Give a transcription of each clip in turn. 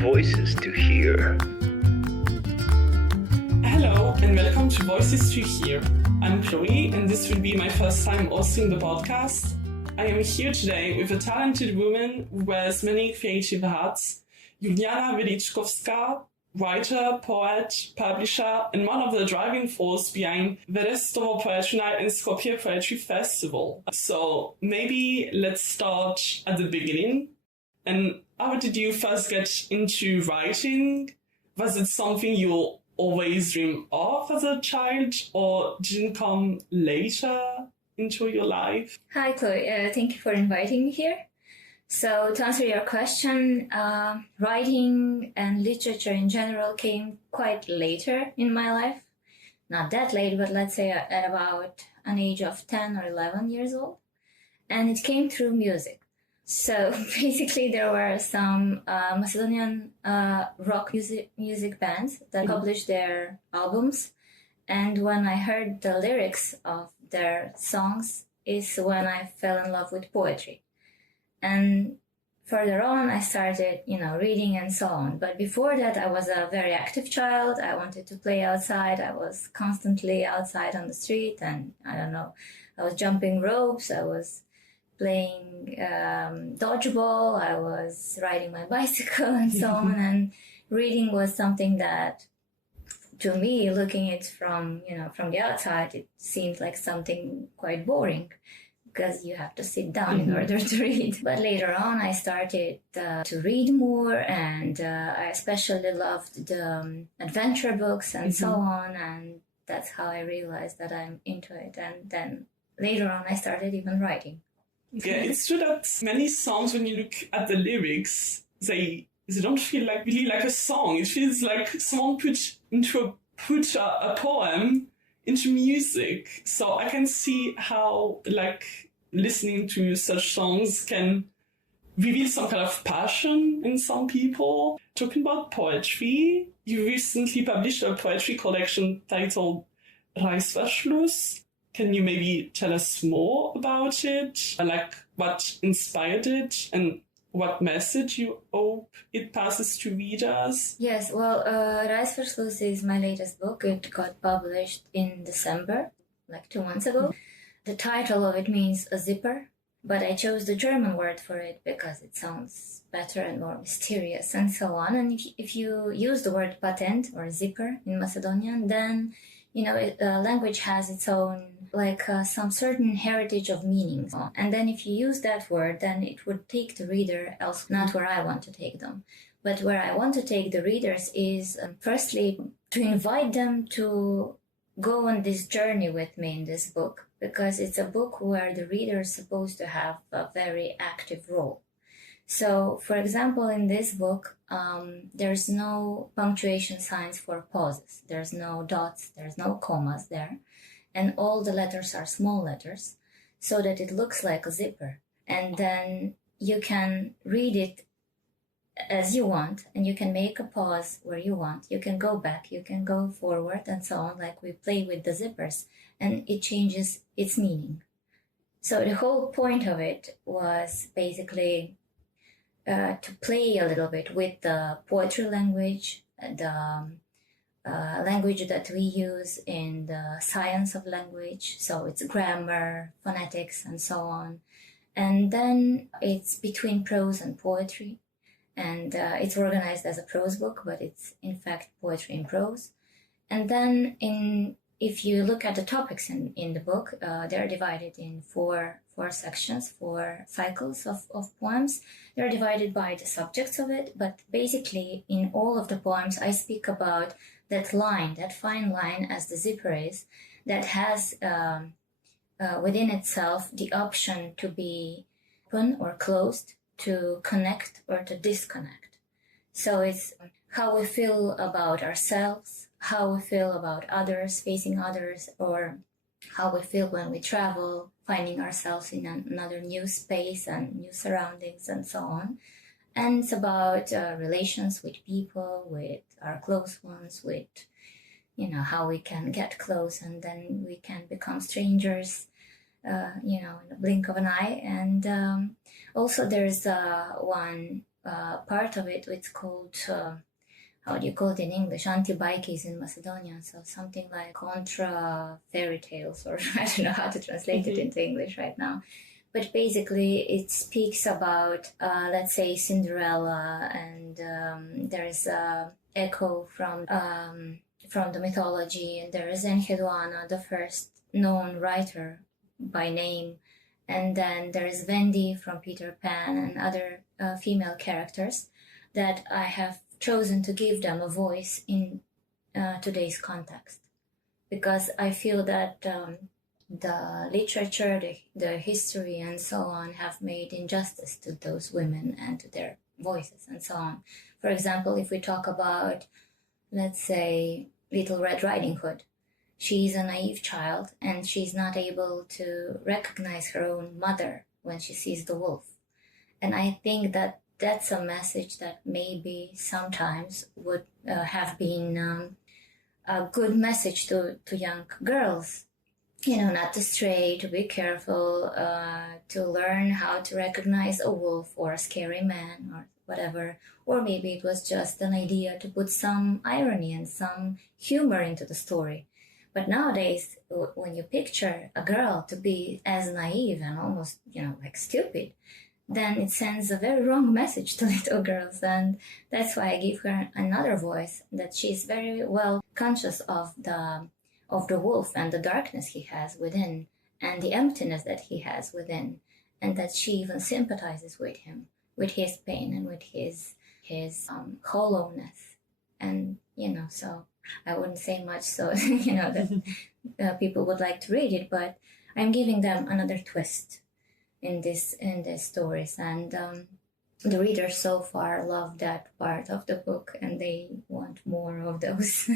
Voices to hear. Hello and welcome to Voices to Hear. I'm Chloe and this will be my first time hosting the podcast. I am here today with a talented woman who wears many creative hats, Julijana Velichkovska, writer, poet, publisher, and one of the driving force behind Verestovo Poetry Night and Skopje Poetry Festival. So maybe let's start at the beginning. And how did you first get into writing? Was it something you always dreamed of as a child, or didn't come later into your life? Hi, Chloe. Thank you for inviting me here. So to answer your question, writing and literature in general came quite later in my life. Not that late, but let's say at about an age of 10 or 11 years old. And it came through music. So basically there were some Macedonian rock music bands that published their albums. And when I heard the lyrics of their songs is when I fell in love with poetry. And further on, I started, reading and so on. But before that, I was a very active child. I wanted to play outside. I was constantly outside on the street and I was jumping ropes. I was playing dodgeball. I was riding my bicycle and so on. And reading was something that, to me, looking at it from the outside, it seemed like something quite boring because you have to sit down in order to read. But later on, I started to read more, and I especially loved the adventure books and so on. And that's how I realized that I'm into it. And then later on, I started even writing. Yeah, it's true that many songs, when you look at the lyrics, they don't feel really like a song. It feels like someone put a poem into music. So I can see how listening to such songs can reveal some kind of passion in some people. Talking about poetry, you recently published a poetry collection titled Raјsferшлус. Can you maybe tell us more about it? What inspired it and what message you hope it passes to readers? Yes, well, Raјsferшлus is my latest book. It got published in December, 2 months ago. The title of it means a zipper, but I chose the German word for it because it sounds better and more mysterious and so on. And if you use the word patent or zipper in Macedonian, then language has its own, some certain heritage of meanings. And then if you use that word, then it would take the reader elsewhere, not where I want to take them. But where I want to take the readers is, firstly, to invite them to go on this journey with me in this book, because it's a book where the reader is supposed to have a very active role. So, for example, in this book, there's no punctuation signs for pauses. There's no dots, there's no commas there. And all the letters are small letters so that it looks like a zipper. And then you can read it as you want, and you can make a pause where you want. You can go back, you can go forward, and so on, like we play with the zippers, and it changes its meaning. So the whole point of it was basically to play a little bit with the poetry language, the language that we use in the science of language. So it's grammar, phonetics, and so on. And then it's between prose and poetry. And it's organized as a prose book, but it's in fact poetry in prose. And then if you look at the topics in the book, they're divided in four sections, 4 cycles of poems. They're divided by the subjects of it, but basically in all of the poems, I speak about that line, that fine line as the zipper is, that has within itself the option to be open or closed, to connect or to disconnect. So it's how we feel about ourselves, how we feel about others, facing others, or how we feel when we travel, finding ourselves in another new space and new surroundings and so on. And it's about relations with people, with our close ones, with, how we can get close and then we can become strangers, in a blink of an eye. And also there's one part of it. It's called, how do you call it in English? Anti-bikes in Macedonian. So something like contra fairy tales, or I don't know how to translate it into English right now. But basically it speaks about, let's say, Cinderella, and there is a echo from the mythology, and there is Enheduanna, the first known writer by name, and then there is Wendy from Peter Pan and other female characters that I have chosen to give them a voice in today's context, because I feel that the literature, the history and so on have made injustice to those women and to their voices and so on. For example, if we talk about, let's say, Little Red Riding Hood, she's a naive child and she's not able to recognize her own mother when she sees the wolf. And I think that that's a message that maybe sometimes would have been a good message to young girls. Not to stray, to be careful, to learn how to recognize a wolf or a scary man or whatever. Or maybe it was just an idea to put some irony and some humor into the story. But nowadays, when you picture a girl to be as naive and almost, like stupid, then it sends a very wrong message to little girls. And that's why I give her another voice, that she's very well conscious of the wolf and the darkness he has within and the emptiness that he has within, and that she even sympathizes with him, with his pain and with his hollowness. And, so I wouldn't say much so, that people would like to read it, but I'm giving them another twist in these stories. And the readers so far love that part of the book, and they want more of those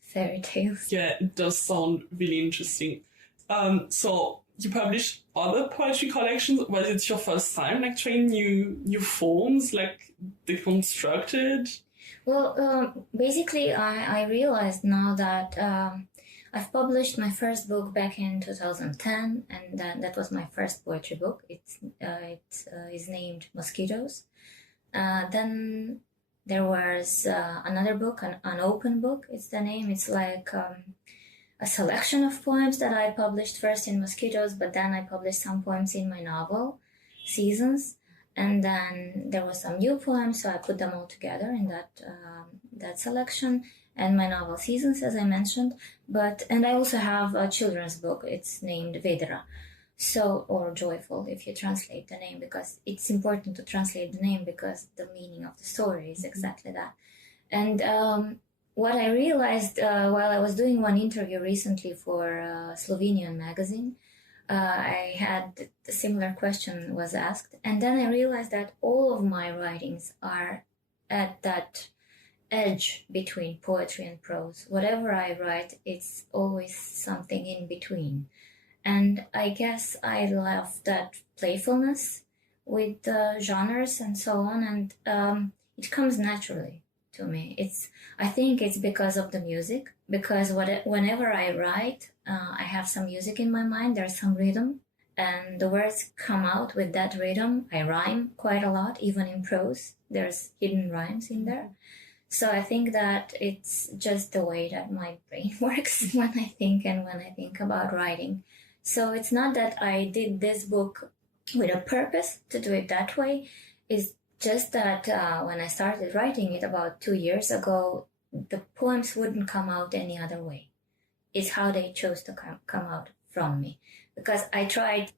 fairy tales. Yeah, it does sound really interesting. So you published other poetry collections. Was it your first time, like, trying new forms, like deconstructed? Well, basically, I realized now that I've published my first book back in 2010, and that was my first poetry book. It is named Mosquitoes. Then there was another book, an open book, it's the name. It's like a selection of poems that I published first in Mosquitoes, but then I published some poems in my novel, Seasons. And then there were some new poems, so I put them all together in that selection, and my novel Seasons, as I mentioned. And I also have a children's book. It's named Vedra, or Joyful, if you translate the name, because it's important to translate the name, because the meaning of the story is exactly that. And what I realized while I was doing one interview recently for a Slovenian magazine, I had a similar question was asked, and then I realized that all of my writings are at that edge between poetry and prose. Whatever I write, it's always something in between. And I guess I love that playfulness with the genres and so on, and it comes naturally to me. I think it's because of the music, because whenever I write, I have some music in my mind, there's some rhythm, and the words come out with that rhythm. I rhyme quite a lot, even in prose. There's hidden rhymes in there. So I think that it's just the way that my brain works when I think about writing. So it's not that I did this book with a purpose to do it that way. It's just that when I started writing it about 2 years ago, the poems wouldn't come out any other way. It's how they chose to come out from me. Because I tried,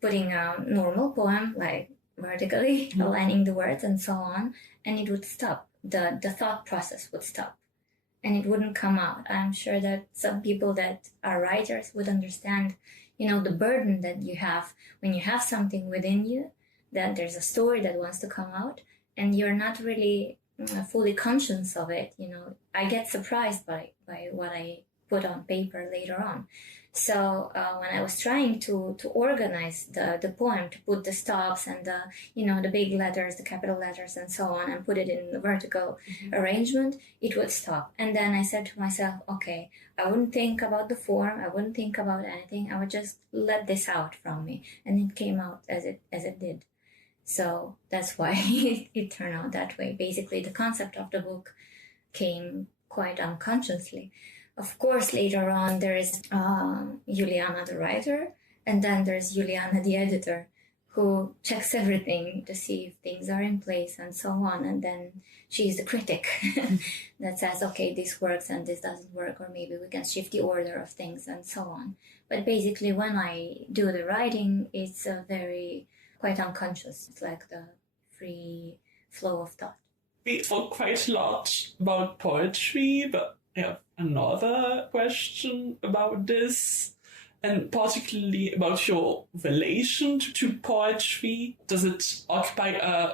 putting a normal poem, like vertically, aligning the words and so on, and it would stop. The thought process would stop, and it wouldn't come out. I'm sure that some people that are writers would understand, the burden that you have when you have something within you, that there's a story that wants to come out, and you're not really fully conscious of it. I get surprised by what I put on paper later on. So when I was trying to organize the poem, to put the stops and the big letters, the capital letters and so on, and put it in the vertical arrangement, it would stop. And then I said to myself, okay, I wouldn't think about the form, I wouldn't think about anything, I would just let this out from me. And it came out as it did. So that's why it turned out that way. Basically, the concept of the book came quite unconsciously. Of course, later on, there is Julijana, the writer, and then there's Julijana, the editor, who checks everything to see if things are in place and so on. And then she's the critic that says, okay, this works and this doesn't work, or maybe we can shift the order of things and so on. But basically, when I do the writing, it's a very quite unconscious. It's like the free flow of thought. We talk quite a lot about poetry, but I have another question about this, and particularly about your relation to poetry. Does it occupy a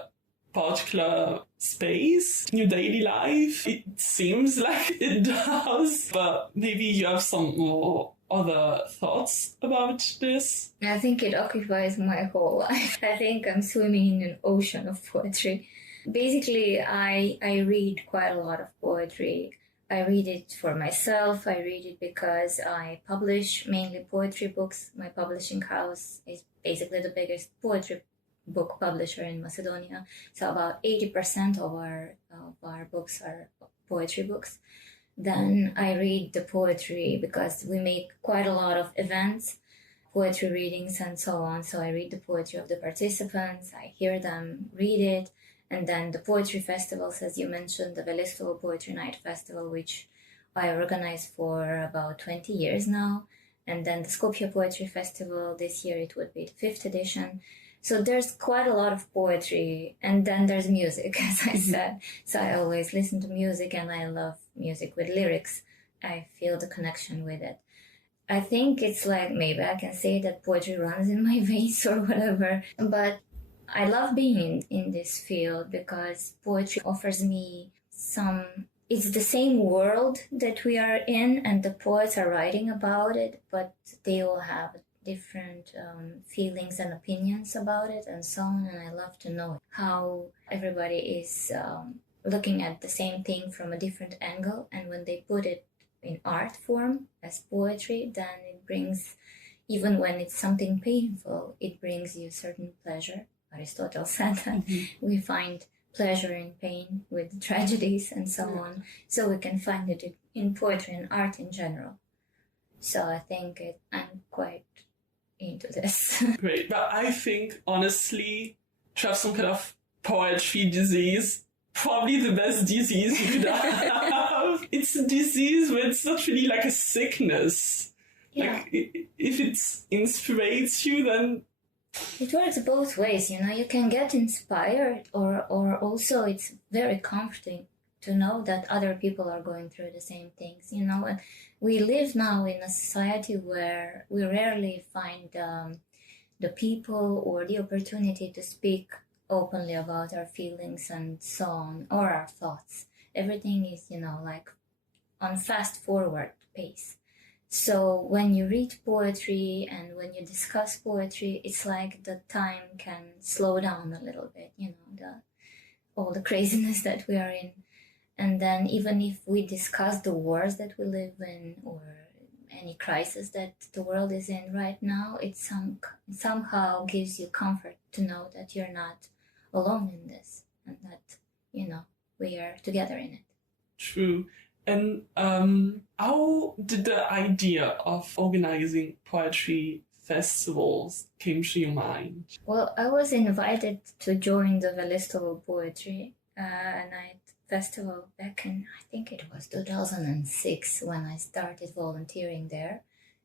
particular space in your daily life? It seems like it does, but maybe you have some more other thoughts about this? I think it occupies my whole life. I think I'm swimming in an ocean of poetry. Basically, I read quite a lot of poetry. I read it for myself. I read it because I publish mainly poetry books. My publishing house is basically the biggest poetry book publisher in Macedonia. So about 80% of our books are poetry books. Then I read the poetry because we make quite a lot of events, poetry readings and so on. So I read the poetry of the participants. I hear them read it. And then the poetry festivals, as you mentioned, the Velichkovska Poetry Night Festival, which I organize for about 20 years now. And then the Skopje Poetry Festival, this year it would be the 5th edition. So there's quite a lot of poetry. And then there's music, as I said. So I always listen to music, and I love music with lyrics. I feel the connection with it. I think it's like, maybe I can say that poetry runs in my veins or whatever. But I love being in this field because poetry offers me it's the same world that we are in, and the poets are writing about it, but they all have different feelings and opinions about it and so on. And I love to know how everybody is looking at the same thing from a different angle. And when they put it in art form as poetry, then it brings, even when it's something painful, it brings you certain pleasure. Aristotle said that we find pleasure in pain with tragedies and so on. So we can find it in poetry and art in general. So I think I'm quite into this. Great. But I think, honestly, to have some kind of poetry disease, probably the best disease you could have. It's a disease where it's not really like a sickness. Yeah. Like, if it inspires you, then it works both ways, you can get inspired, or also it's very comforting to know that other people are going through the same things, and we live now in a society where we rarely find the people or the opportunity to speak openly about our feelings and so on, or our thoughts. Everything is, like on fast forward pace. So when you read poetry and when you discuss poetry, it's like the time can slow down a little bit, all the craziness that we are in. And then even if we discuss the wars that we live in or any crisis that the world is in right now, it somehow gives you comfort to know that you're not alone in this, and that, we are together in it. True. And how did the idea of organizing poetry festivals came to your mind? Well, I was invited to join the Velichkovska Poetry Night Festival back in, I think it was 2006 when I started volunteering there.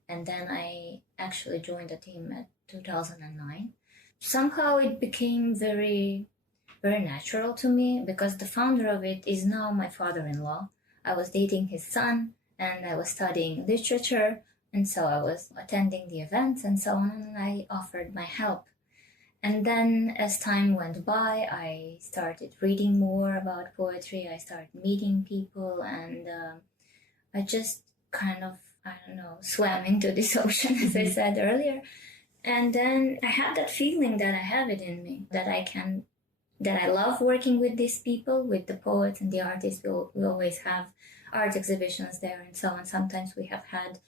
And then I actually joined the team at 2009. Somehow it became very, very natural to me because the founder of it is now my father-in-law. I was dating his son, and I was studying literature, and so I was attending the events and so on, and I offered my help. And then as time went by, I started reading more about poetry, I started meeting people, and I just kind of, swam into this ocean, as I said earlier. And then I had that feeling that I have it in me, that I love working with these people, with the poets and the artists. We always have art exhibitions there and so on. Sometimes we have had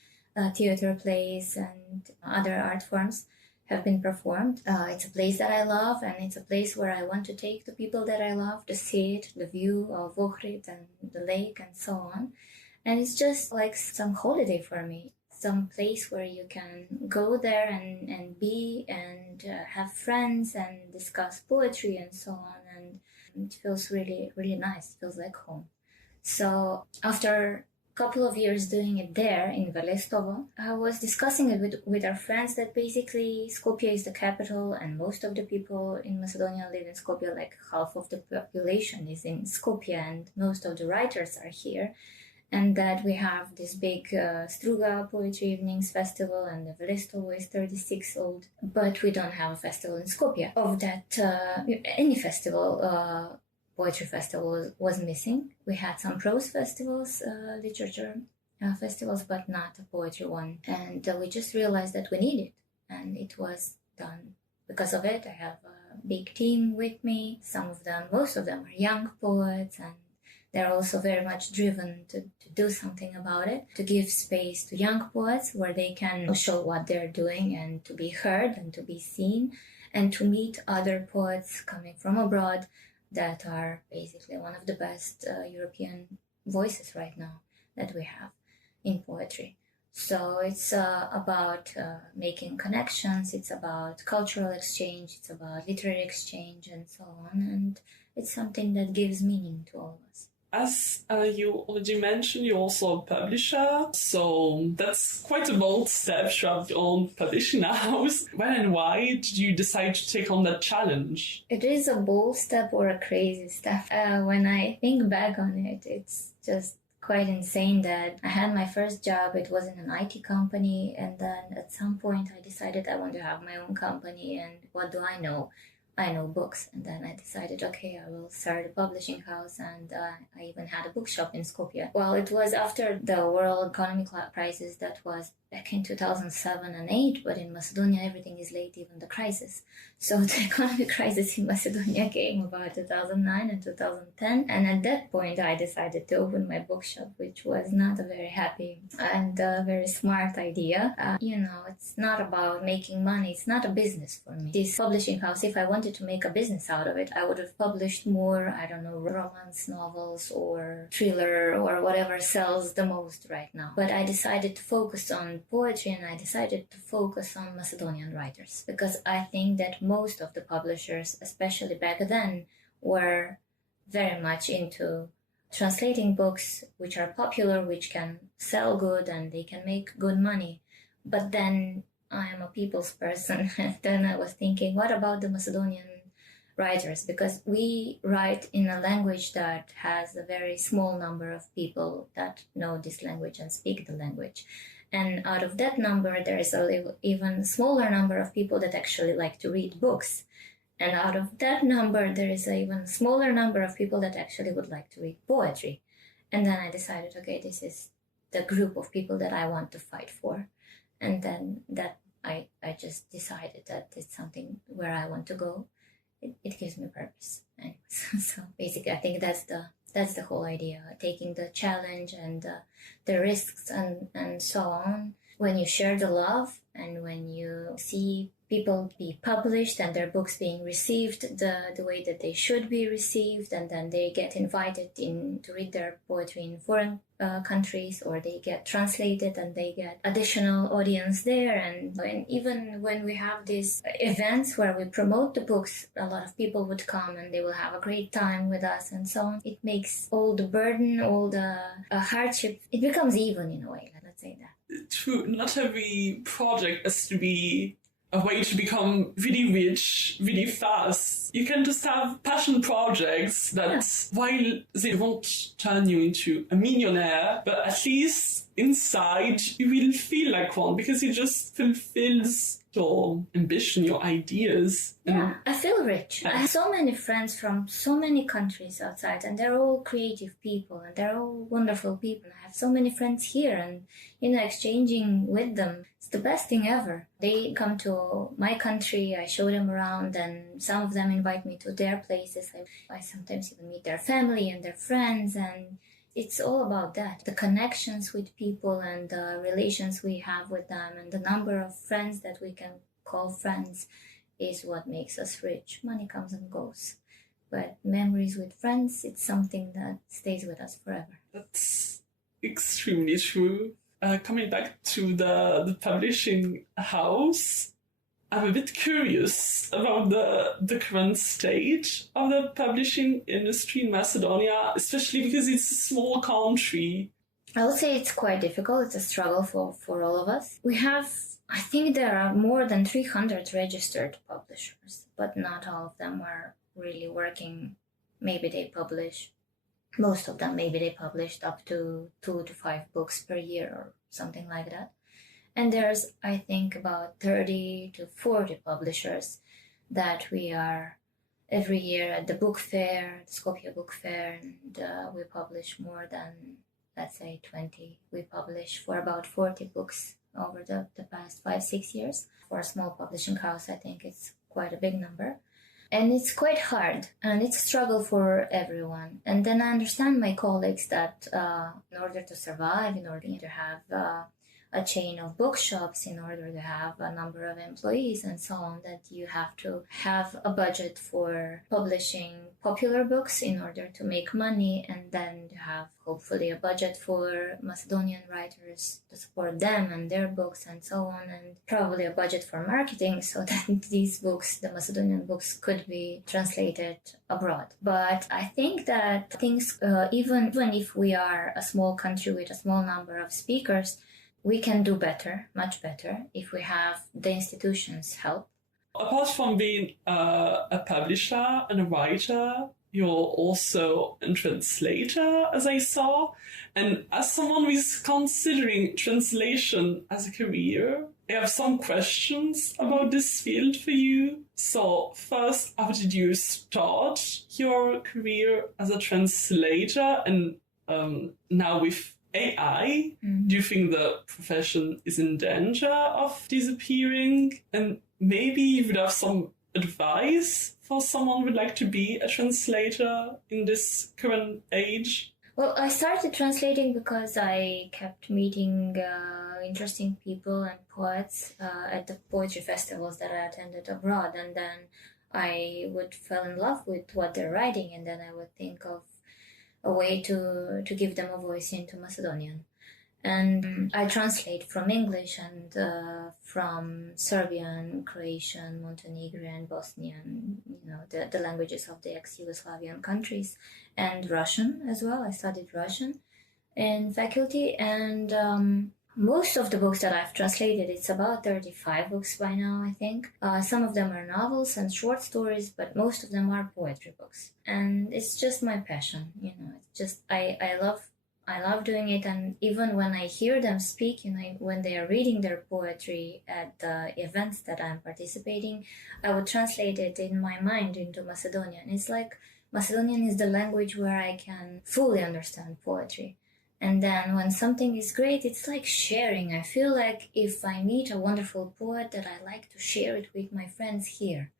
theater plays and other art forms have been performed. It's a place that I love, and it's a place where I want to take the people that I love to see it, the view of Ohrid and the lake and so on. And it's just like some holiday for me, some place where you can go there and be and have friends and discuss poetry and so on. And it feels really, really nice. It feels like home. So after couple of years doing it there in Velestovo, I was discussing it with our friends that basically Skopje is the capital and most of the people in Macedonia live in Skopje, like half of the population is in Skopje and most of the writers are here. And that we have this big Struga Poetry Evenings Festival and the Velestovo is 36 old, but we don't have a festival in Skopje. Of that, any festival, poetry festival was missing. We had some prose festivals, literature festivals, but not a poetry one. And we just realized that we need it. And it was done. Because of it, I have a big team with me. Most of them are young poets, and they're also very much driven to do something about it, to give space to young poets where they can show what they're doing and to be heard and to be seen, and to meet other poets coming from abroad that are basically one of the best European voices right now that we have in poetry. So it's about making connections, it's about cultural exchange, it's about literary exchange and so on, and it's something that gives meaning to all of us. As you already mentioned, you're also a publisher, so that's quite a bold step to have your own publishing house. When and why did you decide to take on that challenge? It is a bold step or a crazy step. When I think back on it, it's just quite insane that I had my first job. It was in an IT company, and then at some point I decided I want to have my own company, and what do I know? I know books, and then I decided, okay, I will start a publishing house, and I even had a bookshop in Skopje. Well, it was after the world economic crisis that was back in 2007 and 8, but in Macedonia everything is late, even the crisis. So the economic crisis in Macedonia came about 2009 and 2010, and at that point I decided to open my bookshop, which was not a very happy and very smart idea. It's not about making money, it's not a business for me. This publishing house, if I wanted to make a business out of it, I would have published more, romance novels or thriller or whatever sells the most right now. But I decided to focus on poetry, and I decided to focus on Macedonian writers, because I think that most of the publishers, especially back then, were very much into translating books which are popular, which can sell good, and they can make good money. But then I am a people's person, and then I was thinking, what about the Macedonian writers? Because we write in a language that has a very small number of people that know this language and speak the language. And out of that number, there is a even smaller number of people that actually like to read books. And out of that number, there is an even smaller number of people that actually would like to read poetry. And then I decided, okay, this is the group of people that I want to fight for. And then that I just decided that it's something where I want to go. It gives me purpose. Anyways, so basically, I think that's the whole idea, taking the challenge and the risks and so on. When you share the love and when you see people be published and their books being received the way that they should be received, and then they get invited in to read their poetry in foreign countries, or they get translated and they get additional audience there. And even when we have these events where we promote the books, a lot of people would come and they will have a great time with us and so on. It makes all the burden, all the hardship, it becomes even in a way, let's say that. True, not every project has to be a way to become really rich, really fast. You can just have passion projects that, while they won't turn you into a millionaire, but at least inside you will feel like one, because it just fulfills your ambition, your ideas. Yeah, I feel rich. I have so many friends from so many countries outside, and they're all creative people, and they're all wonderful people. I have so many friends here, and, exchanging with them, it's the best thing ever. They come to my country, I show them around, and some of them invite me to their places. I sometimes even meet their family and their friends, and it's all about that. The connections with people and the relations we have with them and the number of friends that we can call friends is what makes us rich. Money comes and goes. But memories with friends, it's something that stays with us forever. That's extremely true. Coming back to the publishing house, I'm a bit curious about the current state of the publishing industry in Macedonia, especially because it's a small country. I would say it's quite difficult. It's a struggle for all of us. We have, I think there are more than 300 registered publishers, but not all of them are really working. Maybe they publish, most of them, maybe they published up to 2 to 5 books per year or something like that. And there's, I think, about 30 to 40 publishers that we are every year at the book fair, the Skopje Book Fair, and we publish more than, let's say, 20. We publish for about 40 books over the past 5-6 years. For a small publishing house, I think it's quite a big number. And it's quite hard, and it's a struggle for everyone. And then I understand my colleagues that in order to survive, in order to have a chain of bookshops, in order to have a number of employees and so on, that you have to have a budget for publishing popular books in order to make money, and then to have hopefully a budget for Macedonian writers to support them and their books and so on, and probably a budget for marketing so that these books, the Macedonian books, could be translated abroad. But I think that things, even if we are a small country with a small number of speakers, we can do better, much better, if we have the institutions help. Apart from being a publisher and a writer, you're also a translator, as I saw. And as someone who is considering translation as a career, I have some questions about this field for you. So first, how did you start your career as a translator? And now with AI, do you think the profession is in danger of disappearing? And maybe you would have some advice for someone who would like to be a translator in this current age? Well, I started translating because I kept meeting interesting people and poets at the poetry festivals that I attended abroad. And then I would fall in love with what they're writing, and then I would think of a way to give them a voice into Macedonian. And I translate from English and from Serbian, Croatian, Montenegrin, Bosnian, the languages of the ex-Yugoslavian countries, and Russian as well. I studied Russian in faculty, and most of the books that I've translated, it's about 35 books by now, I think. Some of them are novels and short stories, but most of them are poetry books. And it's just my passion, it's just, I love doing it. And even when I hear them speak, when they are reading their poetry at the events that I'm participating, I would translate it in my mind into Macedonian. It's like Macedonian is the language where I can fully understand poetry. And then when something is great, it's like sharing. I feel like if I meet a wonderful poet, that I like to share it with my friends here.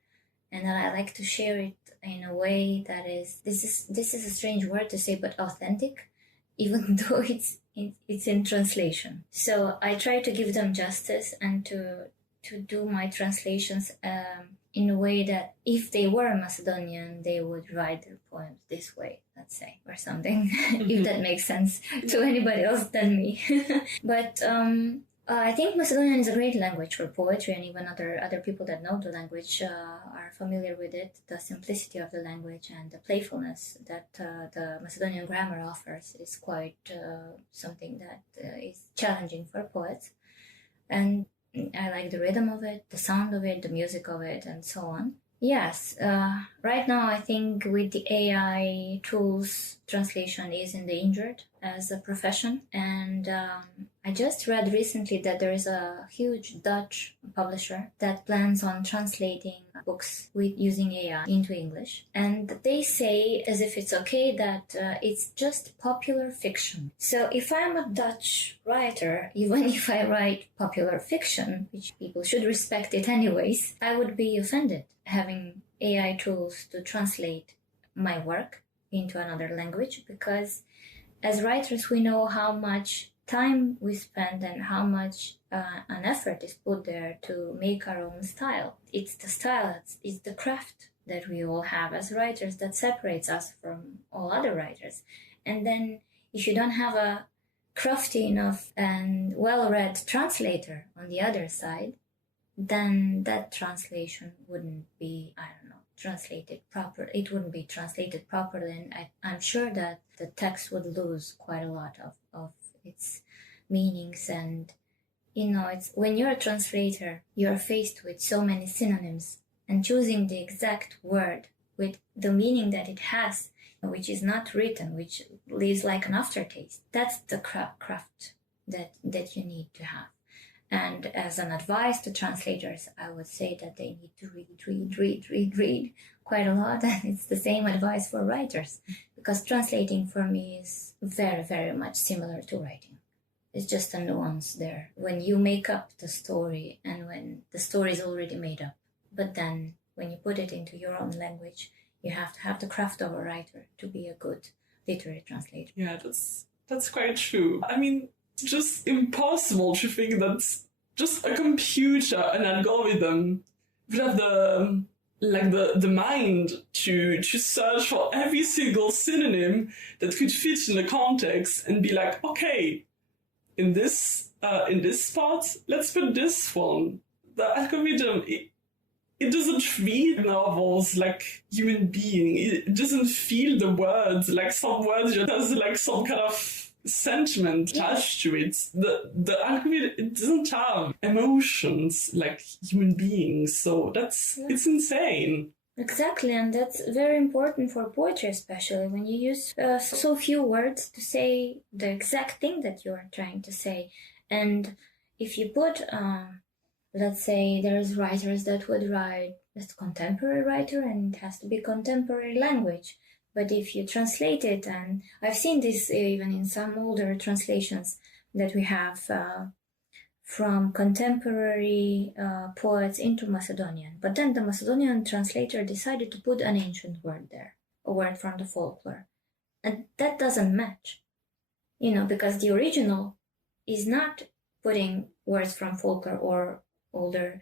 And that I like to share it in a way that is, this is a strange word to say, but authentic, even though it's in translation. So I try to give them justice and to do my translations in a way that if they were Macedonian, they would write their poems this way, let's say, or something, if that makes sense to anybody else than me. But I think Macedonian is a great language for poetry, and even other people that know the language are familiar with it. The simplicity of the language and the playfulness that the Macedonian grammar offers is quite something that is challenging for poets. And I like the rhythm of it, the sound of it, the music of it, and so on. Yes, right now I think with the AI tools, translation is endangered as a profession. And I just read recently that there is a huge Dutch publisher that plans on translating books with using AI into English. And they say, as if it's okay, that it's just popular fiction. So if I'm a Dutch writer, even if I write popular fiction, which people should respect it anyways, I would be offended having AI tools to translate my work into another language, because as writers we know how much time we spend and how much an effort is put there to make our own style. It's the style, it's the craft that we all have as writers that separates us from all other writers. And then if you don't have a crafty enough and well-read translator on the other side, then that translation wouldn't be, translated proper. It wouldn't be translated properly, and I'm sure that the text would lose quite a lot of its meanings. And it's when you're a translator, you're faced with so many synonyms, and choosing the exact word with the meaning that it has, which is not written, which leaves like an aftertaste. That's the craft that you need to have. And as an advice to translators, I would say that they need to read quite a lot. And it's the same advice for writers, because translating for me is very, very much similar to writing. It's just a nuance there. When you make up the story and when the story is already made up, but then when you put it into your own language, you have to have the craft of a writer to be a good literary translator. Yeah, that's quite true. I mean, just impossible to think that just a computer, an algorithm, would have the mind to search for every single synonym that could fit in the context and be like, okay, in this part, let's put this one. The algorithm, it doesn't read novels like human being. It doesn't feel the words like some words. It has like some kind of sentiment attached to it. The algorithm, it doesn't have emotions like human beings. So it's insane. Exactly, and that's very important for poetry, especially when you use so few words to say the exact thing that you are trying to say. And if you put, let's say there's writers that would write as contemporary writer, and it has to be contemporary language. But if you translate it, and I've seen this even in some older translations that we have from contemporary poets into Macedonian. But then the Macedonian translator decided to put an ancient word there, a word from the folklore. And that doesn't match, because the original is not putting words from folklore or older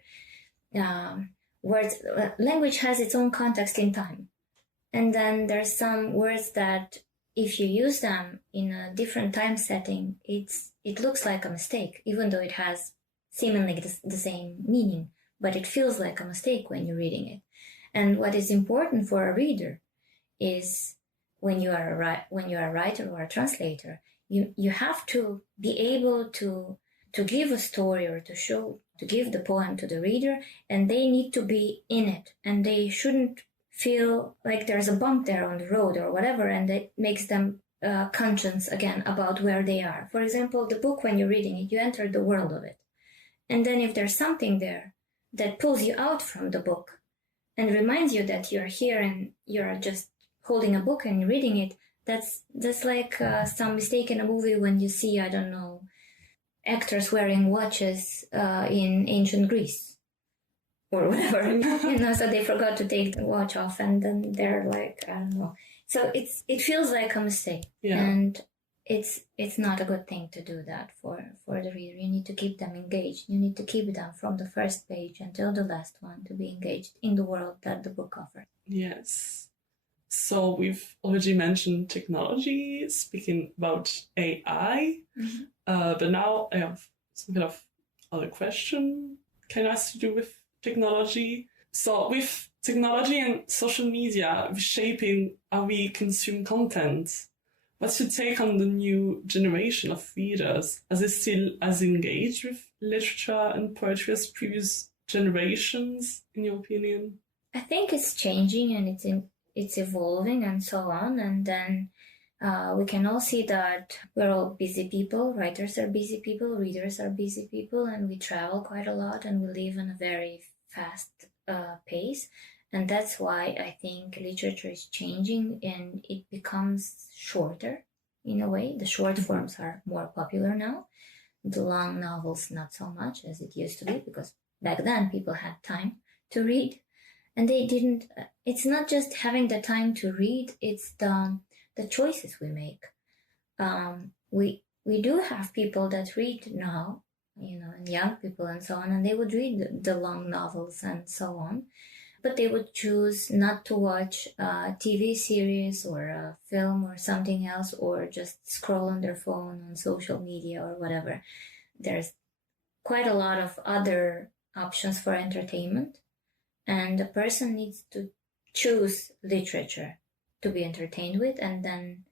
words. Language has its own context in time. And then there's some words that if you use them in a different time setting, it looks like a mistake, even though it has seemingly the same meaning, but it feels like a mistake when you're reading it. And what is important for a reader is when you are a writer or a translator, you have to be able to give a story or to give the poem to the reader, and they need to be in it, and they shouldn't feel like there's a bump there on the road or whatever, and it makes them conscious again about where they are. For example, the book, when you're reading it, you enter the world of it. And then if there's something there that pulls you out from the book and reminds you that you're here and you're just holding a book and reading it, that's like some mistake in a movie when you see, I don't know, actors wearing watches in ancient Greece. Or whatever, so they forgot to take the watch off, and then they're like, I don't know. So it feels like a mistake, and it's not a good thing to do that for the reader. You need to keep them engaged. You need to keep them from the first page until the last one to be engaged in the world that the book offers. Yes. So we've already mentioned technology, speaking about AI, but now I have some kind of other question kind of has to do with technology. So with technology and social media reshaping how we consume content, what's your take on the new generation of readers? Are they still as engaged with literature and poetry as previous generations, in your opinion? I think it's changing and it's evolving and so on. And then we can all see that we're all busy people. Writers are busy people, readers are busy people, and we travel quite a lot and we live in a very fast pace. And that's why I think literature is changing and it becomes shorter in a way. The short forms are more popular now. The long novels, not so much as it used to be, because back then people had time to read. And they didn't, it's not just having the time to read, it's the choices we make. we do have people that read now, and young people and so on, and they would read the long novels and so on, but they would choose not to watch a TV series or a film or something else, or just scroll on their phone on social media or whatever. There's quite a lot of other options for entertainment, and a person needs to choose literature to be entertained with, and then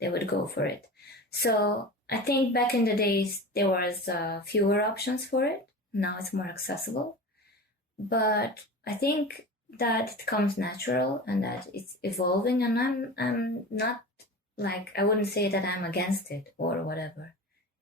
they would go for it. So I think back in the days there was fewer options for it. Now it's more accessible, but I think that it comes natural and that it's evolving, and I'm not, like, I wouldn't say that I'm against it or whatever.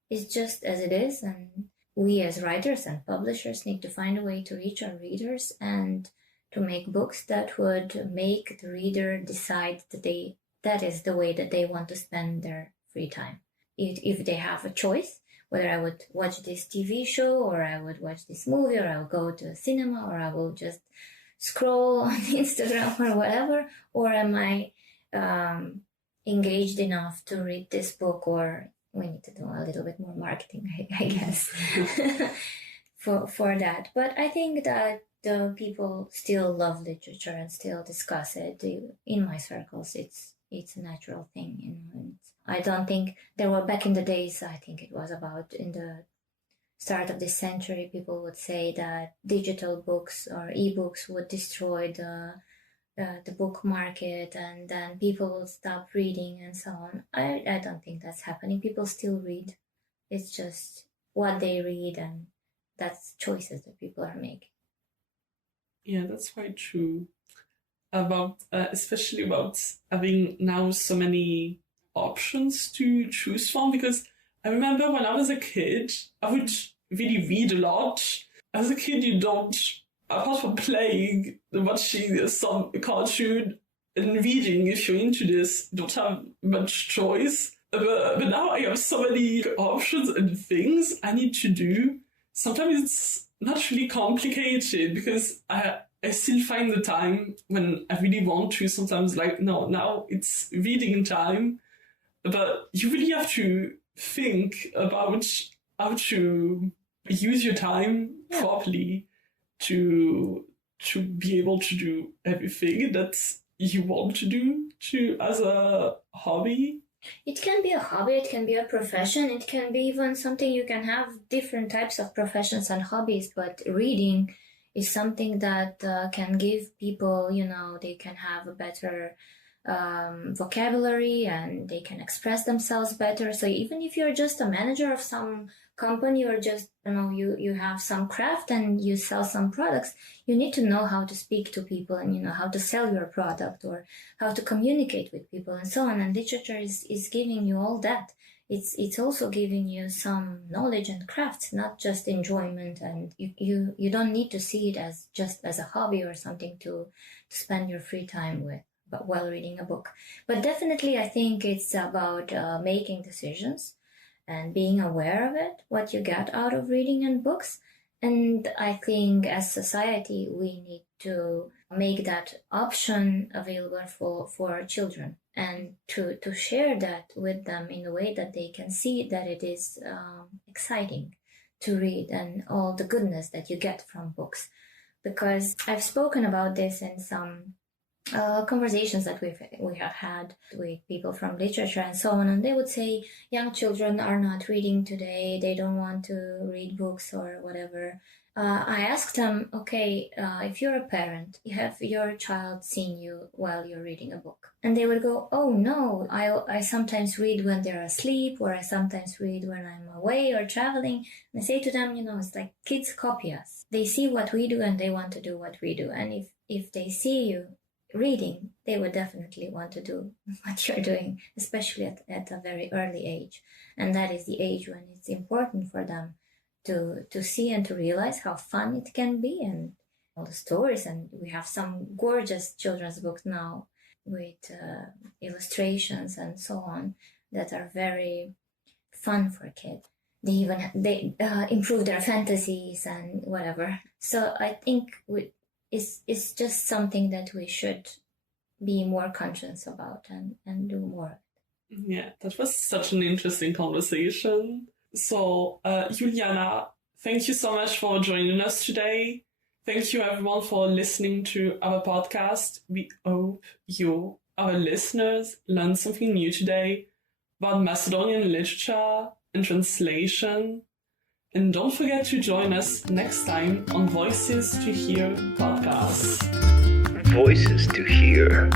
It's just as it is, and we as writers and publishers need to find a way to reach our readers and to make books that would make the reader decide that that is the way that they want to spend their free time. If they have a choice, whether I would watch this TV show, or I would watch this movie, or I will go to a cinema, or I will just scroll on Instagram or whatever, or am I engaged enough to read this book, or we need to do a little bit more marketing, I guess, for that. But I think that the people still love literature and still discuss it. In my circles, it's a natural thing. I don't think there were, back in the days, I think it was about in the start of this century, people would say that digital books or ebooks would destroy the book market, and then people will stop reading and so on. I don't think that's happening. People still read. It's just what they read, and that's choices that people are making. Yeah, that's quite true. Especially about having now so many options to choose from, because I remember when I was a kid, I would really read a lot. As a kid, you don't, apart from playing, watching some cartoon and reading, if you're into this, don't have much choice. But now I have so many options and things I need to do. Sometimes it's not really complicated, because I still find the time when I really want to. Sometimes, like, no, now it's reading time. But you really have to think about how to use your time properly to be able to do everything that you want to do as a hobby. It can be a hobby, it can be a profession, it can be even something. You can have different types of professions and hobbies, but reading is something that can give people, they can have a better vocabulary, and they can express themselves better. So even if you're just a manager of some company, or just, you have some craft and you sell some products, you need to know how to speak to people, and how to sell your product, or how to communicate with people and so on. And literature is giving you all that. It's also giving you some knowledge and crafts, not just enjoyment. And you don't need to see it as just as a hobby or something to spend your free time with, but while reading a book. But definitely, I think it's about making decisions and being aware of it, what you get out of reading and books. And I think as society, we need to make that option available for children, and to share that with them in a way that they can see that it is exciting to read, and all the goodness that you get from books. Because I've spoken about this in some conversations that we have had with people from literature and so on, and they would say young children are not reading today, they don't want to read books or whatever. I asked them, okay, if you're a parent, have your child seen you while you're reading a book? And they would go, oh no, I sometimes read when they're asleep, or I sometimes read when I'm away or traveling. And I say to them, it's like kids copy us. They see what we do and they want to do what we do. And if they see you reading, they would definitely want to do what you're doing, especially at a very early age. And that is the age when it's important for them to see and to realize how fun it can be, and all the stories. And we have some gorgeous children's books now with illustrations and so on that are very fun for kids. They improve their fantasies and whatever. So I think it's just something that we should be more conscious about and do more. Yeah, that was such an interesting conversation. So, Julijana, thank you so much for joining us today. Thank you everyone for listening to our podcast. We hope you, our listeners, learned something new today about Macedonian literature and translation. And don't forget to join us next time on Voices to Hear podcast. Voices to Hear.